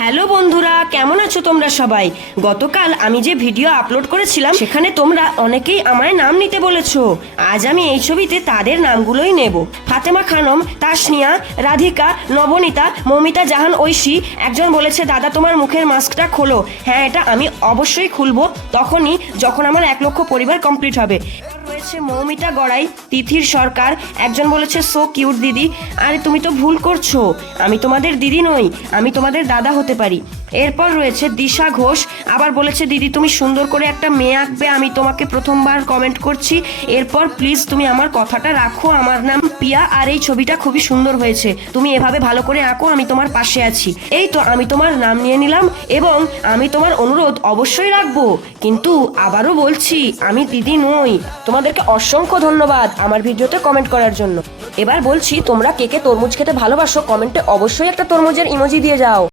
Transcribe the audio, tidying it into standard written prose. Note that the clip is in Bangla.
হ্যালো বন্ধুরা, কেমন আছো তোমরা সবাই? গতকাল আমি যে ভিডিও আপলোড করেছিলাম সেখানে তোমরা অনেকেই আমায় নাম নিতে বলেছো। আজ আমি এই ছবিতে তাদের নামগুলোই নেব। ফাতেমা খানম, তাসনিয়া, রাধিকা, নবনীতা, মৌমিতা জাহান ঐশী। একজন বলেছে দাদা তোমার মুখের মাস্কটা খোলো। হ্যাঁ, এটা আমি অবশ্যই খুলবো তখনই যখন আমার 1 লক্ষ পরিবার কমপ্লিট হবে। রয়েছে মৌমিতা গড়াই, তিথির সরকার। একজন বলেছে সো কিউট দিদি। আরে তুমি তো ভুল করছো, আমি তোমাদের দিদি নই, আমি তোমাদের দাদা হতে পারি। এরপর রয়েছে দিশা ঘোষ, আবার বলেছে দিদি তুমি সুন্দর করে একটা মেয়ে আঁকবে, আমি তোমাকে প্রথমবার কমেন্ট করছি। এরপর প্লিজ তুমি আমার কথাটা রাখো, আমার নাম পিয়া আর এই ছবিটা খুবই সুন্দর হয়েছে, তুমি এভাবে ভালো করে আঁকো, আমি তোমার পাশে আছি। এই তো আমি তোমার নাম নিয়ে নিলাম এবং আমি তোমার অনুরোধ অবশ্যই রাখবো, কিন্তু আবারও বলছি আমি দিদি নই। তোমাদেরকে অসংখ্য ধন্যবাদ আমার ভিডিওতে কমেন্ট করার জন্য। এবার বলছি তোমরা কে কে তরমুজ খেতে ভালোবাসো, কমেন্টে অবশ্যই একটা তরমুজের ইমোজি দিয়ে যাও।